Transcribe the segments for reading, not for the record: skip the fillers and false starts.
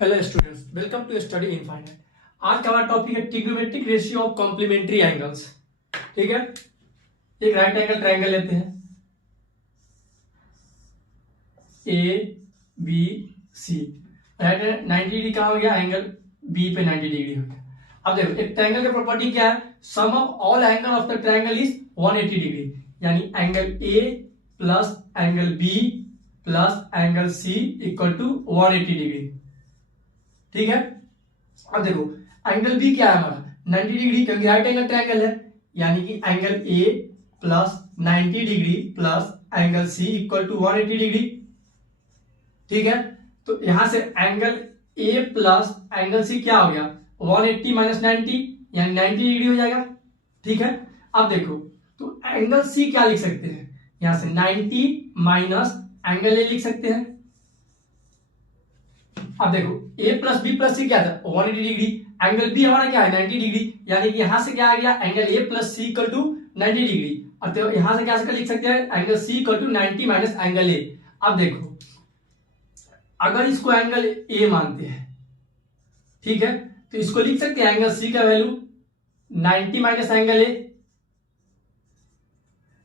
Hello students, welcome to study in finite. आज का हमारा टॉपिक है trigonometric ratio of complementary angles. ठीक है, एक राइट एंगल ट्रायंगल लेते हैं A B C. Right 90 degree कहाँ हो गया, एंगल बी पे 90 डिग्री हो गया। अब देखो, एक ट्रायंगल की प्रॉपर्टी क्या है, sum of all angle of the triangle is 180 degree, यानी angle A plus angle B plus angle C equal to 180 degree. ठीक है, अब देखो एंगल बी क्या है हमारा 90 डिग्री, क्योंकि राइट एंगल ट्रायंगल है, यानी कि angle A plus 90 degree plus angle C equal to 180 degree. ठीक है, तो यहां से angle A plus angle C क्या हो गया 180 माइनस 90, यानी 90 डिग्री हो जाएगा। ठीक है, अब देखो तो एंगल सी क्या लिख सकते हैं, यहां से 90 माइनस एंगल ए लिख सकते हैं। अब देखो a प्लस बी प्लस सी क्या था 180 डिग्री, एंगल बी हमारा क्या है 90 डिग्री, यानी कि यहां से क्या आ गया angle a plus C equal to 90 degree. और तो यहां से क्या लिख सकते हैं angle c equal to 90 minus angle a। अब देखो अगर इसको एंगल a मानते हैं, ठीक है, तो इसको लिख सकते हैं एंगल c का वैल्यू 90 माइनस एंगल a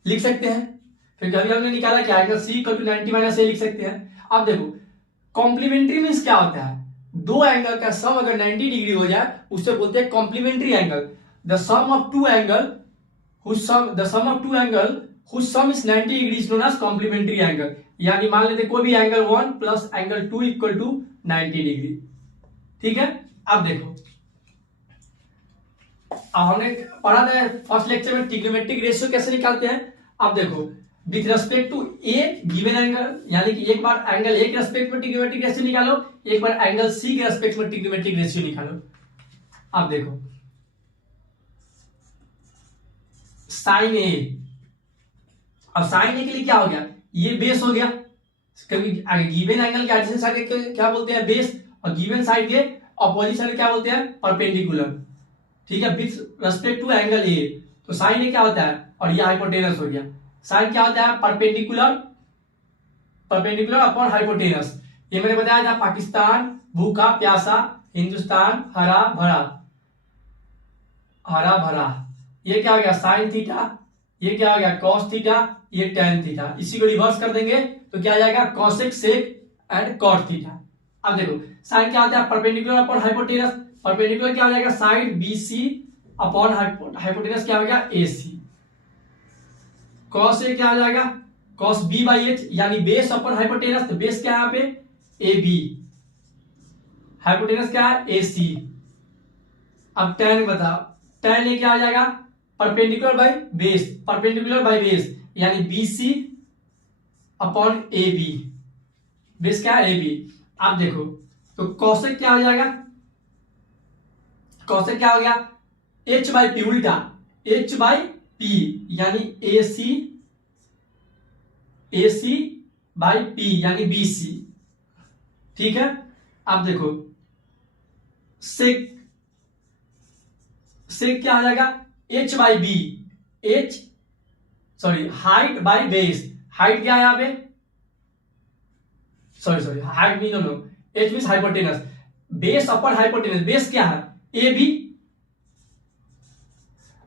लिख सकते हैं। फिर अभी हमने निकाला क्या angle c equal to 90 minus a लिख सकते हैं। अब देखो कॉम्प्लीमेंट्री मींस क्या होता है, दो एंगल का सम अगर 90 डिग्री हो जाए उससे बोलते हैं complementary angle. The sum of two angle whose sum is 90 degree is known as complementary angle. यानी मान लेते कोई भी angle 1 plus angle 2 equal to 90 degree. ठीक है, अब देखो अब हमने पढ़ा था फर्स्ट लेक्चर में ट्रिग्नोमेट्रिक रेशियो कैसे निकालते हैं। अब देखो with respect to a given angle, यानी कि एक बार एंगल ए के रेस्पेक्ट में ट्रिग्नोमेट्रिक रेशियो निकालो, एक बार एंगल सी के रेस्पेक्ट में ट्रिग्नोमेट्रिक रेशियो निकालो। अब देखो साइन ए, अब साइन ए के लिए क्या हो गया, ये बेस हो गया, क्योंकि गिवन एंगल के एडजेसेंट साइड के क्या बोलते हैं बेस, और गिवन साइड के अपोजिट साइड क्या बोलते हैं परपेंडिकुलर। ठीक है, with respect to angle A, तो साइन ए क्या होता है, और ये हाइपोटेनस हो गया। साइन क्या होता है परपेंडिकुलर, परपेंडिकुलर अपॉन हाइपोटेनस। ये मैंने बताया था पाकिस्तान भूखा प्यासा, हिंदुस्तान हरा भरा, हरा भरा। ये क्या हो गया साइन थीटा, ये क्या हो गया कॉस थीटा, ये टेन थीटा। इसी को रिवर्स कर देंगे तो क्या आ जाएगा cosec sec and cot theta. अब देखो साइन क्या होता है परपेंडिकुलर अपॉन हाइपोटेनस, परपेंडिकुलर क्या हो जाएगा साइड बीसी अपॉन हाइपोटेनस क्या हो गया एसी। कॉस ए क्या आ जाएगा कॉस बी बाई एच, यानी बेस अपॉन हाइपोटेनस, तो बेस क्या है यहाँ पे ए बी, हाइपोटेनस क्या है ए सी। अब टेन बताओ, टेन ए क्या आ जाएगा perpendicular by base, perpendicular by base, यानी B C upon A B, base क्या है ए बी। आप देखो तो कॉसेक क्या हो जाएगा, कॉसेक क्या हो गया एच बाई पी, उल्टा एच बाई पी, यानी ए सी बाई पी यानी बी सी। ठीक है, अब देखो सेक, सेक क्या आ जाएगा H by B, H sorry height by base, height क्या है यहां पे sorry height mean no, H mean hypotenuse, base upon hypotenuse, base क्या है ए बी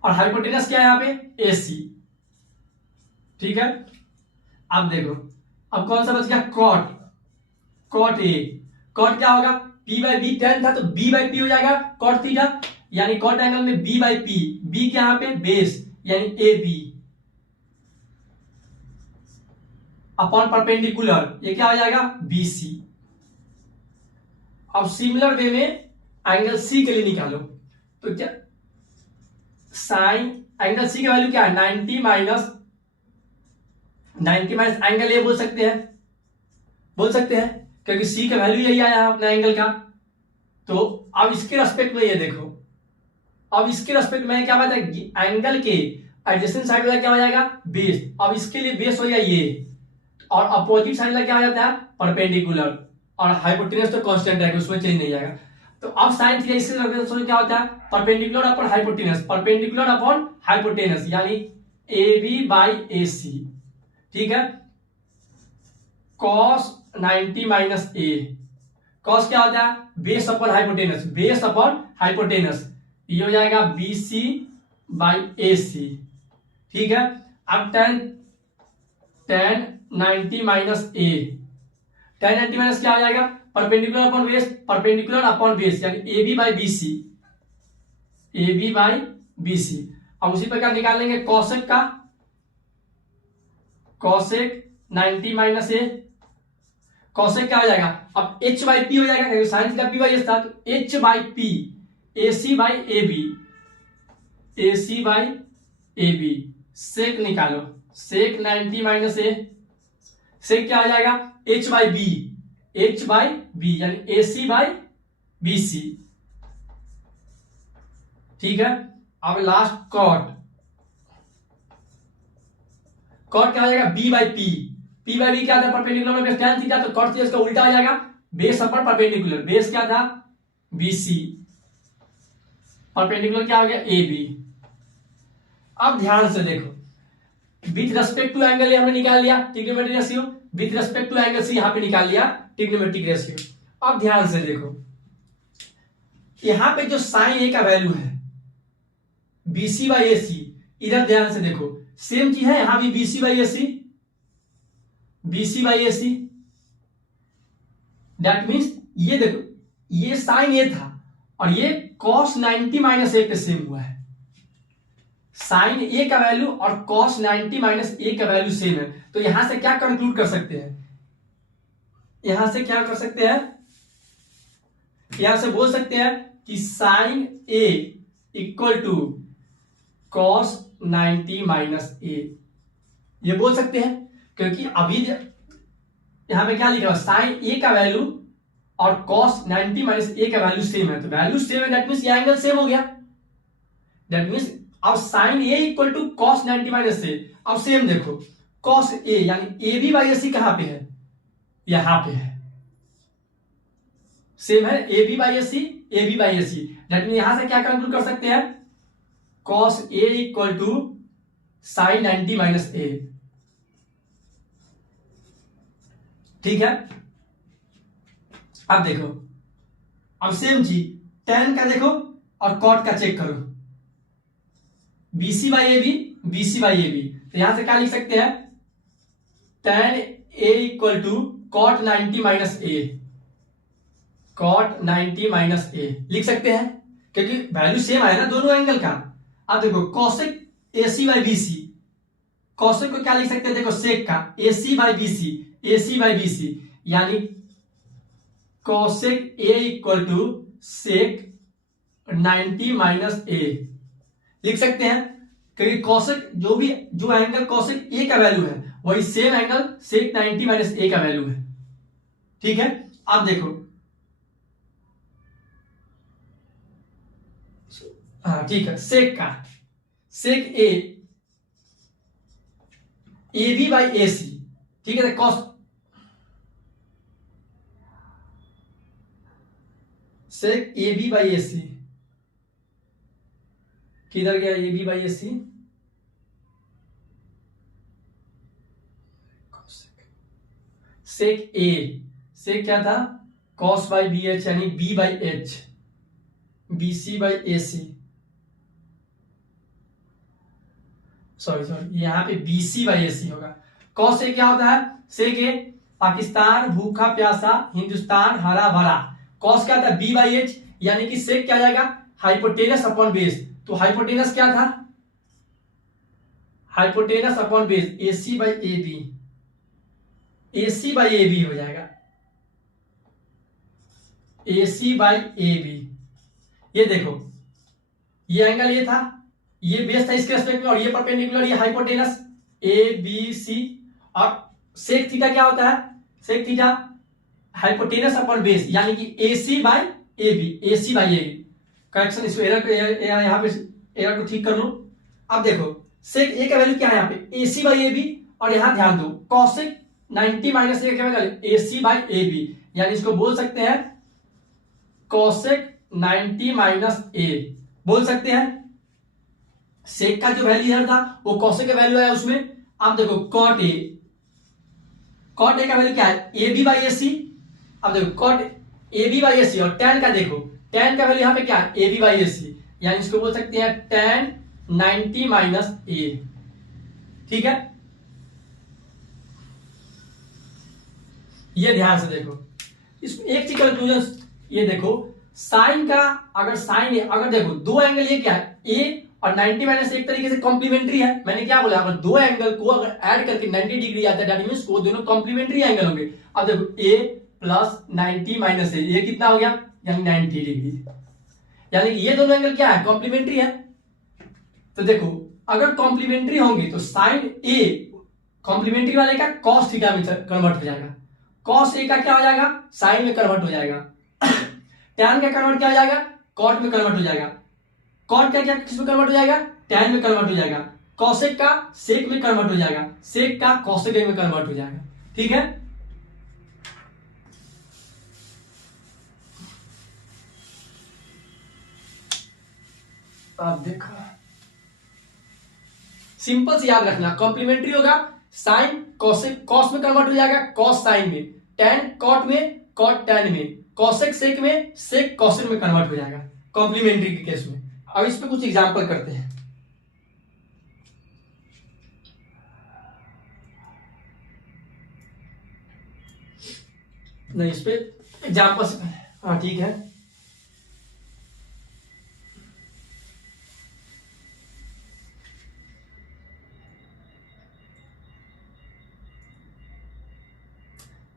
और हाइपोटेनस क्या है यहां पे ए सी। ठीक है, अब देखो अब कौन सा बच गया कॉट, कॉट ए, कॉट क्या होगा पी बाई बी, टेन था तो बी बाई पी हो जाएगा कॉट थीटा, यानी कॉट एंगल में बी बाई पी, बी क्या यहां पे बेस यानी ए बी अपॉन परपेंडिकुलर, ये क्या हो जाएगा बी सी। अब सिमिलर वे में एंगल सी के लिए निकालो, तो क्या साइन एंगल सी की वैल्यू क्या है 90 माइनस, 90 माइनस एंगल ए बोल सकते हैं, बोल सकते हैं क्योंकि सी का वैल्यू यही आया अपने एंगल का। तो अब इसके रेस्पेक्ट में ये देखो, अब इसके रेस्पेक्ट में क्या बात है एंगल के एडजेसेंट साइड वाला क्या हो जाएगा बेस, अब इसके लिए बेस हो गया ये, और अपोजिट साइड वाला क्या हो जाता है परपेंडिकुलर, और हाइपोटेनस तो कांस्टेंट है उसमें चेंज नहीं जाएगा। तो अब साइन थीटा इससे क्या होता है perpendicular upon hypotenuse, perpendicular upon hypotenuse यानी ए बी बाई ए सी। ठीक है, कॉस 90 माइनस ए, कॉस क्या होता है, base upon hypotenuse, base upon hypotenuse, ये हो जाएगा BC बाई AC। ठीक है, अब tan 90 minus A, tan 90 minus क्या हो जाएगा, perpendicular upon base, perpendicular upon base यानी AB by BC, AB by BC। अब उसी प्रकार निकाल लेंगे कॉसेक का, कॉसेक 90 माइनस A, कॉसेक क्या हो जाएगा, अब H बाई P हो जाएगा क्योंकि sine theta P by S था, तो H by P AC by AB, AC by AB। सेक निकालो, सेक 90 माइनस A, सेक क्या हो जाएगा, H by B, H by B यानी AC बाई BC। ठीक है, अब लास्ट कॉट, कॉट क्या हो जाएगा, B by P, P by B क्या था, परपेंडिकुलर बेस tan थीटा, तो कॉट थीटा इसका उल्टा हो जाएगा, बेस अपन परपेंडिकुलर, बेस क्या था BC, परपेंडिकुलर क्या हो गया AB। अब ध्यान से देखो, विथ रेस्पेक्ट टू एंगल हमने निकाल लिया trigonometric ratio, with respect to angle C यहां पे निकाल लिया ट्रिग्नोमेट्रिक रेशियो। अब ध्यान से देखो, यहां पे जो साइन ए का वैल्यू है BC बाई AC, इधर ध्यान से देखो सेम चीज है, यहां भी BC by AC, BC by AC। That means ये देखो, ये साइन ए था और ये cos 90 माइनस ए पे सेम हुआ है, साइन ए का वैल्यू और cos 90 माइनस ए का वैल्यू सेम है। तो यहां से क्या कंक्लूड कर सकते हैं, यहां से क्या कर सकते हैं, यहां से बोल सकते हैं कि sine A equal to cos 90 minus A, ये बोल सकते हैं क्योंकि अभी यहां पे क्या लिखा है, साइन ए का वैल्यू और cos 90 माइनस ए का वैल्यू सेम है, तो वैल्यू सेम है दैट मीन्स ये एंगल सेम हो गया। दैट मीन्स अब sine A equal to cos 90 minus A, अब सेम देखो cos ए यानी AB बाई AC कहां पे है, यहां पे है, सेम है AB by AC, AB by AC। That means यहां से क्या कंक्लूड कर सकते हैं, cos A equal to sine 90 minus A. ठीक है, अब देखो, अब सेम चीज tan का देखो और cot का चेक करो, BC by AB, BC by AB, तो यहां से क्या लिख सकते हैं, tan A equal to cot 90 minus A, cot 90 minus A लिख सकते हैं क्योंकि वैल्यू सेम आया ना दोनों एंगल का। अब देखो cosec AC by BC, cosec को क्या लिख सकते हैं, देखो sec का AC by BC, AC by BC यानी cosec A equal to sec 90 minus A लिख सकते हैं क्योंकि cosec जो एंगल cosec A का वैल्यू है वही same angle sec 90 minus A का वैल्यू है। ठीक है, अब देखो, हाँ ठीक है, सेक का sec A AB by AC, ठीक है, cos sec AB by AC, किधर गया AB by AC, sec A, sec क्या था cos बाई BH यानी B by H, BC by AC, sorry यहां पे BC बाई AC होगा। cos ए क्या होता है, सेक ए पाकिस्तान भूखा प्यासा हिंदुस्तान हरा भरा, cos क्या था B बाई H यानी कि सेक क्या जाएगा, हाइपोटेनस अपॉन बेस, तो हाइपोटेनस क्या था, hypotenuse upon base AC by AB, AC by AB हो जाएगा, AC बाई AB। ये देखो, ये एंगल ये था, ये बेस था इसके रेस्पेक्ट में और ये परपेंडिकुलर, ये हाइपोटेनस ABC, और सेक थीटा क्या होता है, sec theta hypotenuse upon base यानी कि AC by AB, AC by AB। Correction, इसको एरर को यहां पे एरर को ठीक कर लो। अब देखो सेक ए का वैल्यू क्या है यहाँ पे, AC बाई AB, और यहां ध्यान दो cosec 90 माइनस ए क्या वैल्यू, AC बाई AB यानी इसको बोल सकते हैं cosec 90 माइनस ए बोल सकते हैं। सेक का जो वैल्यू इधर था वो cosec का वैल्यू आया उसमें। अब देखो cot A का वैल्यू क्या है, AB बाई AC। अब देखो cot ए बी बाई ए सी, और tan का देखो, tan का वैल्यू यहाँ पे क्या है, ए बी बाई ए सी, यानी इसको बोल सकते हैं tan 90 माइनस ए। ठीक है, ये ध्यान से देखो, इस एक चीज कंक्लूजन ये देखो, साइन का अगर साइन है, अगर देखो दो एंगल ये क्या है, ए और 90 माइनस एक तरीके से कॉम्प्लीमेंट्री है। मैंने क्या बोला, अगर दो एंगल को अगर ऐड करके 90 डिग्री आता है, दैट मींस वो दोनों कॉम्प्लीमेंट्री एंगल होंगे। अब देखो ए प्लस 90 माइनस ए, ये कितना हो गया, यानी 90 डिग्री, यानी ये दोनों एंगल क्या है, कॉम्प्लीमेंट्री है। तो देखो अगर कॉम्प्लीमेंट्री होंगे तो साइन ए कॉम्प्लीमेंट्री वाले का कॉस थीटा में कन्वर्ट हो जाएगा, कॉस ए का क्या हो जाएगा, साइन में कन्वर्ट हो जाएगा, टैन का कन्वर्ट क्या हो जाएगा, कॉट में कन्वर्ट हो जाएगा, कॉट का क्या किस में कन्वर्ट हो जाएगा, टैन में कन्वर्ट हो जाएगा, कॉसेक का सेक में कन्वर्ट हो जाएगा, सेक का कॉसेक में कन्वर्ट हो जाएगा। ठीक है, अब देखो सिंपल से याद रखना, कॉम्प्लीमेंट्री होगा, साइन कॉसेक कॉस में कन्वर्ट हो जाएगा, कॉस साइन में, टैन कॉट में, कॉट टैन में, कॉसेक सेक में, सेक कॉसेक में कन्वर्ट हो जाएगा कॉम्प्लीमेंट्री के केस में। अब इस पे कुछ एग्जांपल करते हैं। नहीं, इस पे एग्जांपल, हाँ ठीक है,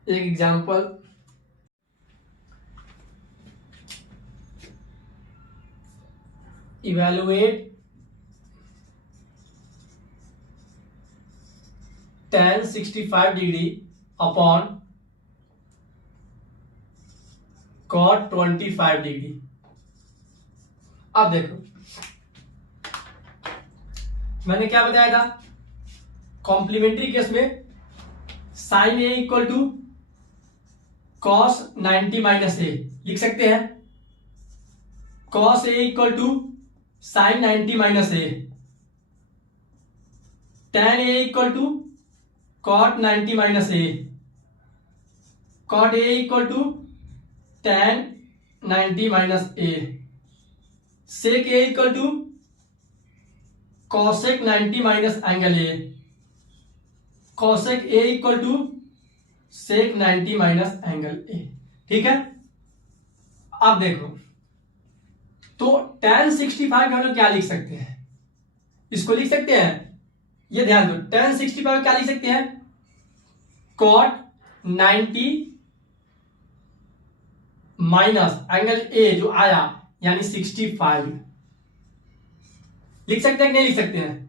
एक example, evaluate tan 65 degree upon cot 25 degree. अब देखो मैंने क्या बताया था, कॉम्प्लीमेंट्री केस में sine A equal to cos 90 minus A लिख सकते हैं, cos A equal to sine 90 minus A, tan A equal to cot 90 minus A, cot A equal to tan 90 minus A, sec A equal to cosec 90 minus angle A, cosec A equal to sec 90 minus angle A. ठीक है, अब देखो तो tan 65 हम लोग क्या लिख सकते हैं, इसको लिख सकते हैं, ये ध्यान दो, tan 65 क्या लिख सकते हैं, cot 90 माइनस एंगल ए जो आया यानी 65 लिख सकते हैं कि नहीं लिख सकते हैं।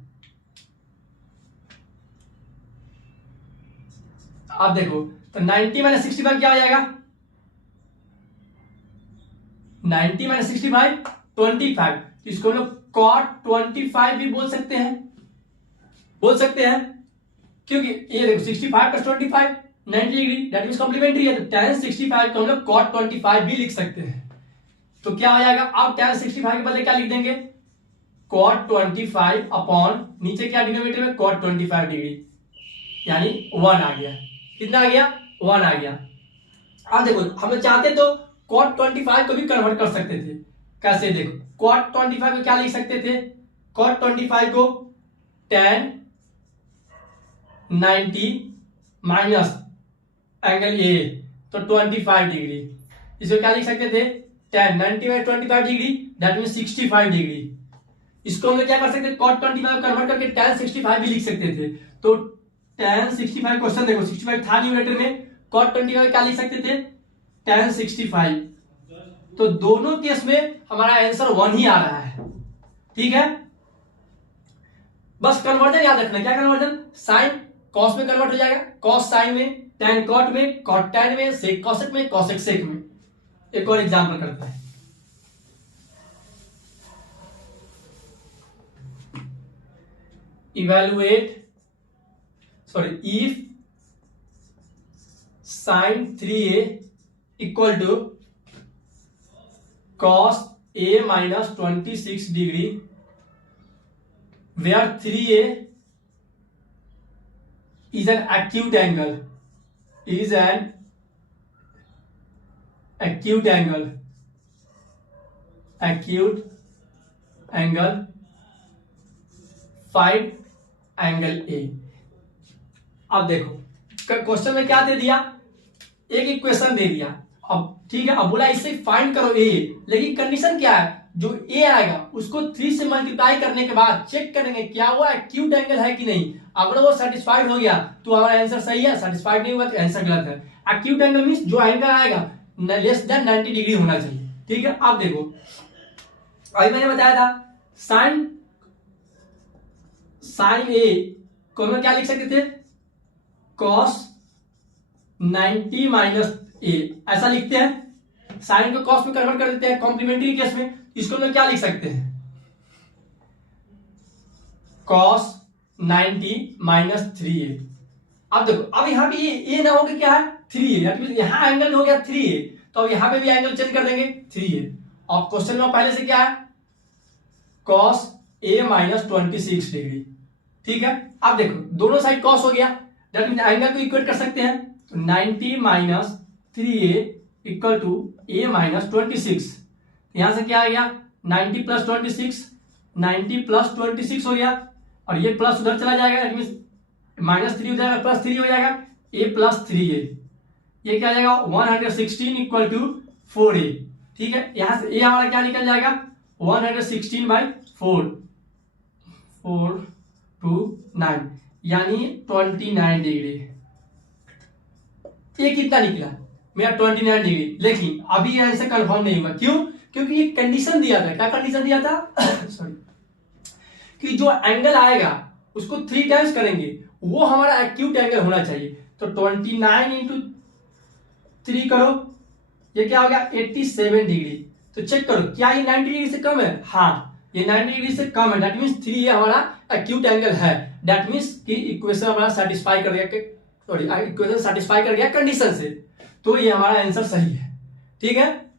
आप देखो तो 90 माइनस 65 क्या हो जाएगा, 90 माइनस 65 25, इसको हम लोग cot 25 भी बोल सकते हैं, बोल सकते हैं, क्योंकि ये देखो 65 plus 25 90 degree, that means complementary है, तो tan 65 को हम लोग cot 25 भी लिख सकते हैं। तो क्या हो जाएगा, आप tan 65 के बदले क्या लिख देंगे, cot 25 अपॉन नीचे क्या डिनोमिनेटर में cot 25 डिग्री, यानी 1 आ गया, कितना आ गया, 1 आ गया। अब देखो हम लोग चाहते तो cot 25 को भी कन्वर्ट कर सकते थे, कैसे देखो, cot 25 को क्या लिख सकते थे, cot 25 को tan 90 माइनस एंगल ए तो 25 डिग्री, इसको क्या लिख सकते थे, tan 90 minus 25 degree that means 65 degree. इसको हम लोग क्या कर सकते थे, cot 25 कन्वर्ट करके tan 65 भी लिख सकते थे। तो tan 65 क्वेश्चन देखो 65 था न्यूमरेटर में, cot 25 क्या लिख सकते थे, tan 65। तो दोनों केस में हमारा आंसर 1 ही आ रहा है। ठीक है, बस कन्वर्जन याद रखना, क्या कन्वर्जन, साइन कॉस में कन्वर्ट हो जाएगा, कॉस साइन में, टैन कॉट में, कॉट टैन में, सेक कॉसेक में, कॉसेक सेक में। एक और एग्जांपल करते हैं, evaluate if sine 3a equal to cos a minus 26 degree where 3a is an acute angle, is an acute angle find angle A. अब देखो क्वेश्चन में क्या दे दिया, एक इक्वेशन दे दिया। अब ठीक है, अब बोला इससे फाइंड करो ए, लेकिन कंडीशन क्या है, जो ए आएगा उसको 3 से मल्टीप्लाई करने के बाद चेक करेंगे क्या वो एक्यूट एंगल है कि नहीं। अगर वो सेटिस्फाइड हो गया तो हमारा आंसर सही है, सेटिस्फाइड नहीं हुआ तो आंसर गलत है। एक्यूट एंगल मींस जो एंगल आएगा लेस देन 90 डिग्री होना चाहिए। ठीक है, अब देखो अभी मैंने बताया था साइन ए को हम क्या लिख सकते थे, कॉस 90 माइनस ए, ऐसा लिखते हैं। साइन को कॉस में कन्वर्ट कर देते हैं कॉम्प्लीमेंट्री केस में, इसको हम क्या लिख सकते हैं, कॉस 90 माइनस 3a। अब देखो अब यहां भी ए ना होगा क्या है 3a, यहां एंगल हो गया 3a, तो अब यहां पे भी एंगल चेंज कर देंगे 3a। और क्वेश्चन में पहले से क्या है, कॉस a माइनस 26 डिग्री। ठीक है, अब देखो दोनों साइड कॉस हो गया, दैट मीन एंगल को इक्वेट कर सकते हैं, तो 90 minus 3a equal to a minus 26। यहां से क्या आ गया 90 प्लस 26, 90 प्लस 26 हो गया, और ये प्लस उधर चला जाएगा, दैट मीन माइनस 3 हो जाएगा, प्लस 3 हो जाएगा, a प्लस 3a, ये क्या आ जाएगा 116 इक्वल टू 4a। ठीक है, यहां से a हमारा क्या निकल जाएगा 116 बाई 4 टू 9 यानी 29 डिग्री। ये कितना निकला मेरा 29 डिग्री, लेकिन अभी आंसर कंफर्म नहीं हुआ, क्यों, क्योंकि ये कंडीशन दिया था। क्या कंडीशन दिया था सॉरी, कि जो एंगल आएगा उसको 3 टाइम्स करेंगे, वो हमारा एक्यूट एंगल होना चाहिए। तो 29 इंटू 3 करो, ये क्या हो गया 87 डिग्री। तो चेक करो क्या ये 90 डिग्री से कम है, हाँ ये 90 डिग्री से कम है, दैट मींस 3 ये हमारा एक्यूट एंगल है। दैट मींस कि इक्वेशन हमारा सेटिस्फाई कर गया, सॉरी इक्वेशन सेटिस्फाई कर गया कंडीशन से, तो ये हमारा आंसर सही है। ठीक है,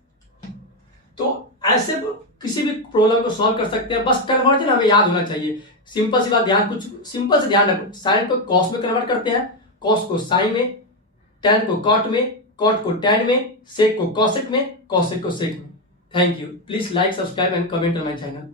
तो ऐसे किसी भी प्रॉब्लम को सॉल्व कर सकते हैं, बस कन्वर्जन हमें याद होना चाहिए। सिंपल सी बात, ध्यान कुछ सिंपल से ध्यान रखो, साइन को कॉस में कन्वर्ट करते हैं, कॉस को साइन में, टेन को कॉट में, कॉट को टेन में, सेक को कॉसेक में, कॉसेक को सेक में। Thank you, please like subscribe and comment on my channel.